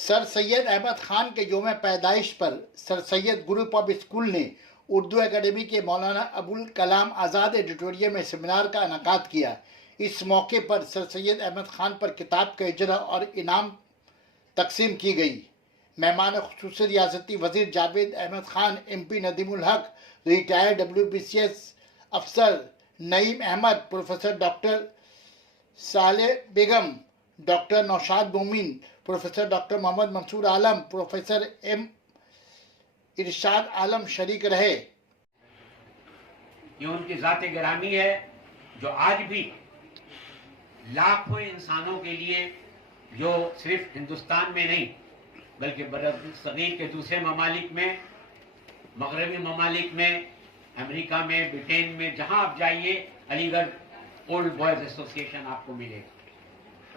Sir Syed Ahmad Khan के यौम पैदाइश पर sir Syed group of school ने उर्दू एकेडमी के मौलाना अबुल कलाम आज़ाद एडिटोरियम में सेमिनार का इनेकाद किया। इस मौके पर सर सैयद अहमद खान पर किताब का इजरा और इनाम तकसीम की गई। मेहमान खुसूसी रियासती वजीर जावेद अहमद खान, MP नदीमुल हक, रिटायर्ड WBCS अफसर नईम अहमद, प्रोफेसर डॉक्टर साले बेगम, डॉक्टर नौशाद मोमिन, professor doctor Mohammad Mansoor Alam, professor M इरशाद आलम शरीक रहे। ये उनकी ज़ात गिरामी है जो आज भी लाखों इंसानों के लिए, जो सिर्फ हिंदुस्तान में नहीं बल्कि बरसगीर के दूसरे ममालिक में, मगरबी ममालिक में, अमेरिका में, ब्रिटेन में, जहां आप जाइए अलीगढ़ ओल्ड बॉयज एसोसिएशन आपको मिलेगा।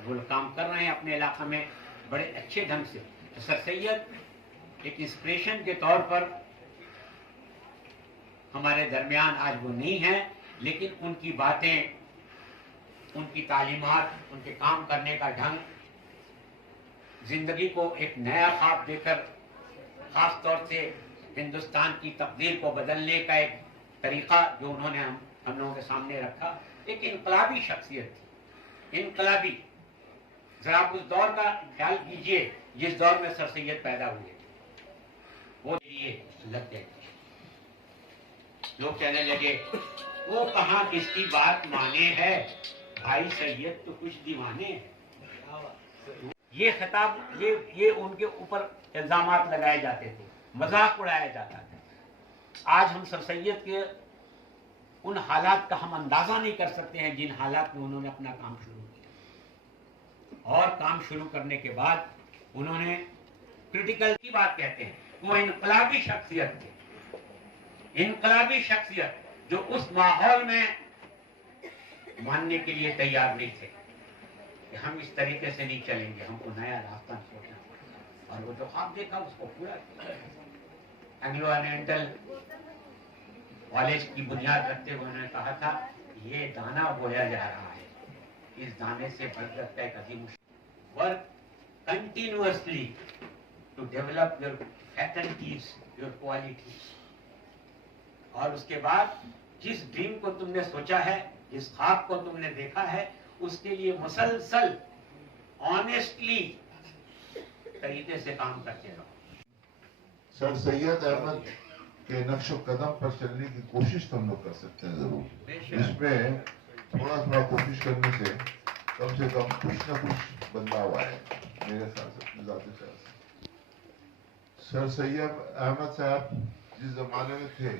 वो काम कर रहे हैं अपने इलाका में बड़े अच्छे ढंग से। तो सर सैयद एक इंस्पिरेशन के तौर पर हमारे दरमियान आज वो नहीं है, लेकिन उनकी बातें, उनकी तालीमात, उनके काम करने का ढंग, जिंदगी को एक नया ख्वाब देकर खास तौर से हिंदुस्तान की तकदीर को बदलने का एक तरीका जो उन्होंने हम लोगों के सामने रखा, एक इनकलाबी शख्सियत थी, इनकलाबी। जरा आप उस दौर का ख्याल कीजिए जिस दौर में सर सैयद पैदा हुए, वो लिए लग गए। लोग कहने लगे वो कहाँ किसकी बात माने है, भाई सैयद तो कुछ दीवाने हैं। ये खिताब, ये उनके ऊपर इल्जामात लगाए जाते थे, मजाक उड़ाया जाता था। आज हम सर सैयद के उन हालात का हम अंदाजा नहीं कर सकते हैं जिन हालात में उन्होंने अपना काम शुरू किया। और काम शुरू करने के बाद उन्होंने क्रिटिकल की बात कहते हैं, वो इनकलाबी शख्सियत थे, इनकलाबी शख्सियत जो उस माहौल में मानने के लिए तैयार नहीं थे कि हम इस तरीके से नहीं चलेंगे, हमको नया रास्ता सोचना पड़ेगा। और वो जो ख्वाब देखा उसको पूरा किया। एंग्लो ओरिएंटल कॉलेज की बुनियाद रखते हुए उन्होंने कहा था ये दाना बोया जा रहा है, इस दाने से बरकत का एक अजीम work continuously to develop your faculties, your qualities. और उसके बाद जिस ड्रीम को तुमने सोचा है, जिस ख्वाब को तुमने देखा है, उसके लिए मुसलसल ऑनेस्टली तरीके से काम करते रहो। सर सैयद अहमद के नक्शो कदम पर चलने की कोशिश तो हम लोग कर सकते हैं जरूर। इसमें थोड़ा थोड़ा कोशिश करने से कम कुछ ना कुछ बदलाव आए मेरे ख्याल से। सर सैयद अहमद साहब जिस जमाने में थे,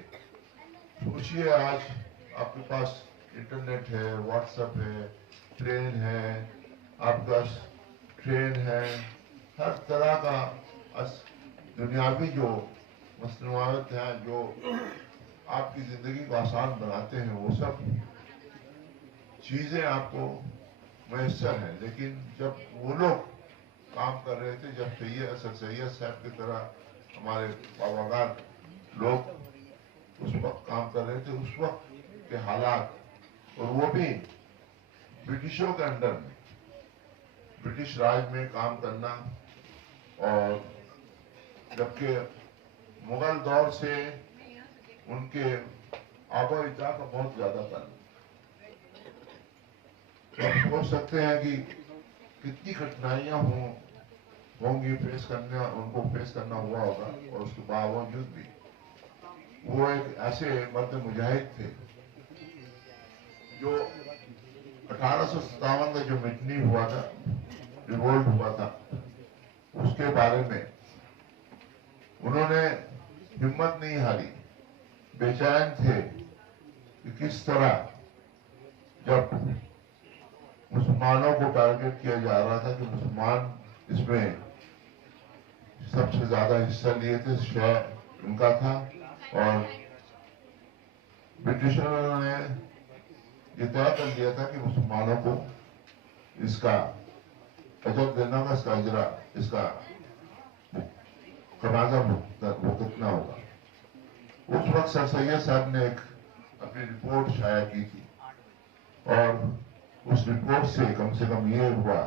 सोचिए आज आपके पास इंटरनेट है, व्हाट्सएप है, ट्रेन है, आपके पास ट्रेन है, हर तरह का दुनियावी जो मसनूआत हैं जो आपकी जिंदगी को आसान बनाते हैं, वो सब चीजें आपको मैसर हैं। लेकिन जब वो लोग काम कर रहे थे, जब सर सैयद साहब की तरह हमारे बाबागार लोग उस वक्त काम कर रहे थे, उस वक्त के हालात, और वो भी ब्रिटिशों के अंडर में, ब्रिटिश राज में काम करना, और जबकि मुगल दौर से उनके आबोईजा का बहुत ज्यादा था। तो आप सोच सकते हैं कि कितनी कठिनाइयां होंगी उनको फेस करना हुआ होगा। और उसके बावजूद भी वो एक ऐसे मर्द मुजाहिद थे जो 1857 में जो मिटनी हुआ था, रिवोल्ट हुआ था, उसके बारे में उन्होंने हिम्मत नहीं हारी, बेचैन थे कि किस तरह जब मुसलमानों को टारगेट किया जा रहा था कि मुसलमान इसमें सबसे ज्यादा हिस्सा लिए थे, शेयर उनका था, और ब्रिटिशरों ने ये तय कर दिया था कि मुसलमानों को इसका अजर देना का, इसका अजरा, इसका खराजा भुगतना होगा। उस वक्त सर सैयद साहब ने एक अपनी रिपोर्ट शाया की थी, और उस रिपोर्ट से कम ये हुआ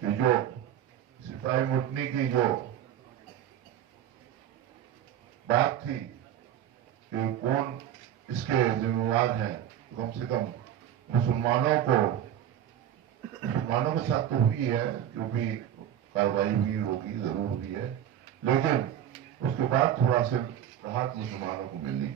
कि जो सिपाही मुटनी की जो बात थी कि कौन इसके जिम्मेवार हैं, तो कम से कम मुसलमानों के साथ तो हुई है, जो भी कार्रवाई हुई होगी जरूर हुई है, लेकिन उसके बाद थोड़ा सा राहत मुसलमानों को मिली।